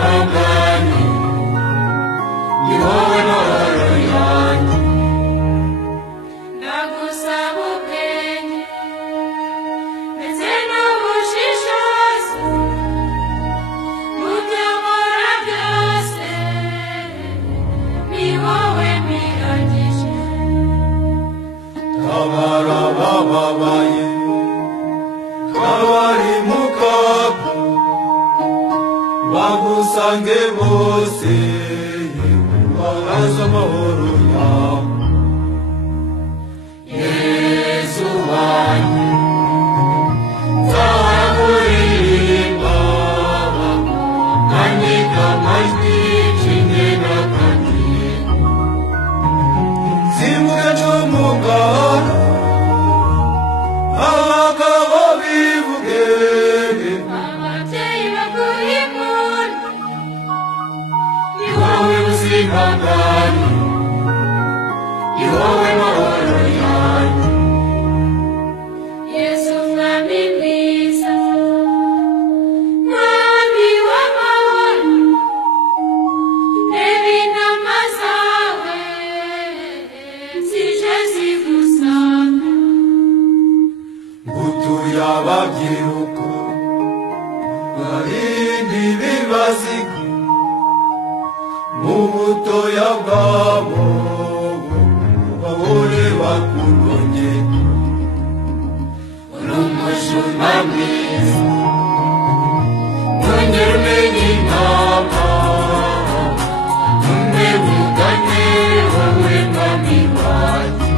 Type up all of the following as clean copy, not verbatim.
uzihangane, ni wowe mahoro yanjye. Ndagusaba ubwenge ndetse n'ubushishozi mu byo nkora byose, ni wowe mpiragije. tabara abababaye n'abari mu kaga, bagusange bose bahaze amahoro yawe. Yesu wanjye nzahora nkuririmba, nandika amajwi nshinge n'akadiho. Simbuke cy'umugara abagabo bivuge, Ababyeyi baguha impundu, ni wowe uzihangane, ni wowe mahoro yanjye. Yesu mwami mwiza, mwami w'amahoro, reba intama zawe zije zigusanga. ngutuye ababyiruka barindi bibaziga, mu butoya bwabo bahore bakurongera. Uri umushumba mwiza, mwongere umenye intama, umwe wigane wowe mwami wanjye.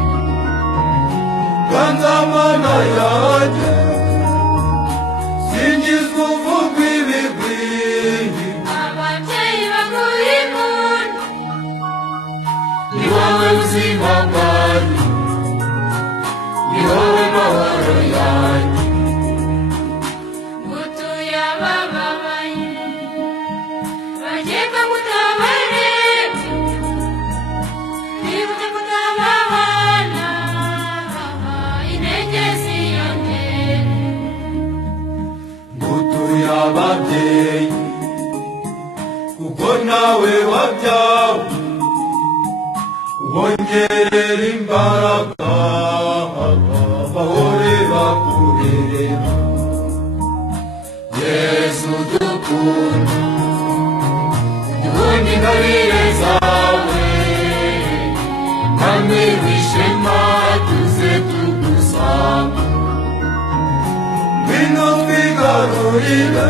Ganza mana yanjye, singizwa uvuga ibigwi, Ababyeyi baguha impundu, ni wowe uzihangane, ni wowe mahoro yanjye. Ngutuye abababaye bakeka kutabareba, bibutse kutababana, intege ziyongere. ngutuye ababyeyi kuko nawe wabyawe, ubongerera imbaraga bahore bakurerera. Yesu dukunda, duhunda ingabire zawe, mwami w'ishema tuze tugusanga. Ngwino twigarurire